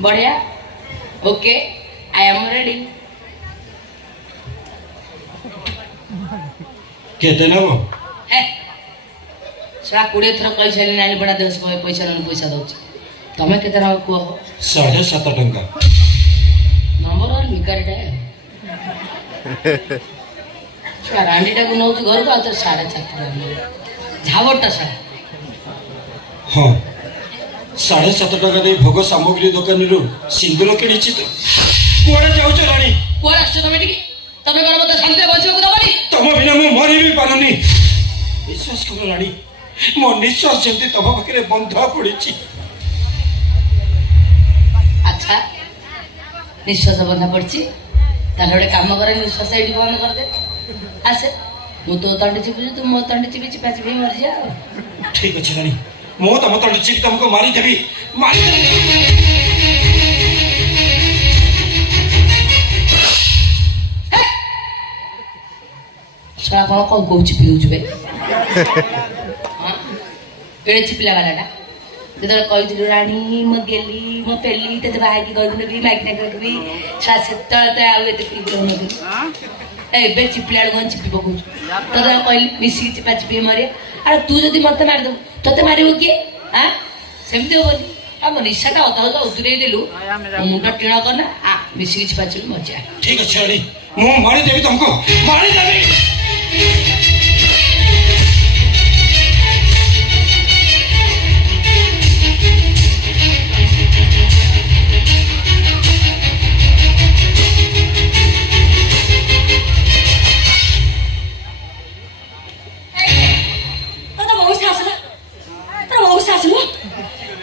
बढ़िया okay I am ready केते नबो है छा 20 थर कहि छली नानी बड़ा देश पैसा न पैसा दउछ तमे केते ना को 7.5 टंका नंबर और भिकारीटा छा रांडीटा को नउछ घर को तो 7.5 झावटा सा हाँ 7.5 टंका दे भोग सामग्री दुकान रु सिंदूर किनिछि तो कुआडे जाउछ रानी कोन आछो तमे टिकी तमे कोन मते शांति बसियो को दबनी तम बिना मु मरि भी पारुनी विश्वास करो रानी मो निश्वास जल्दी तम पाखे बंध पड़ी अच्छा निश्वास बंधा पड़ी ताले गोटे काम करे निश्वास ये बंद कर दे आसे मु तो तंडी चिपी तू मो तंडी चिपी चिपा चिपी मर जा ठीक अच्छे रानी मो तम तंडी चिपी तुमको मारी देवी मारी देवी छड़ा कौन कौन चिपी दौच बे केड़े चिपिला गलाटा जेतले कहिथिलु रानी म गेली म पेली तते बाहाकी कहिथिलु भी माइक ना करबी छा सेतल त आउ एते फील करू नथि ए बे चिपिला गन चिपी पकौ तते कहली मिसी चिपा चिपी मारे अरे तू जदी मते मार दो तते मारिबो के हां सेमते होबनी हम निशाटा होता होता उतरे देलु मुंडा टीणा करना आ मिसी चिपा चिपी मजा ठीक अच्छे रानी मो मारी देवी तुमको मारी देवी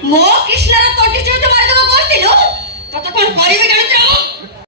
मो कृष्णर तोटी चिपी मारी देबो करतिलो तत कोन करिवे जानो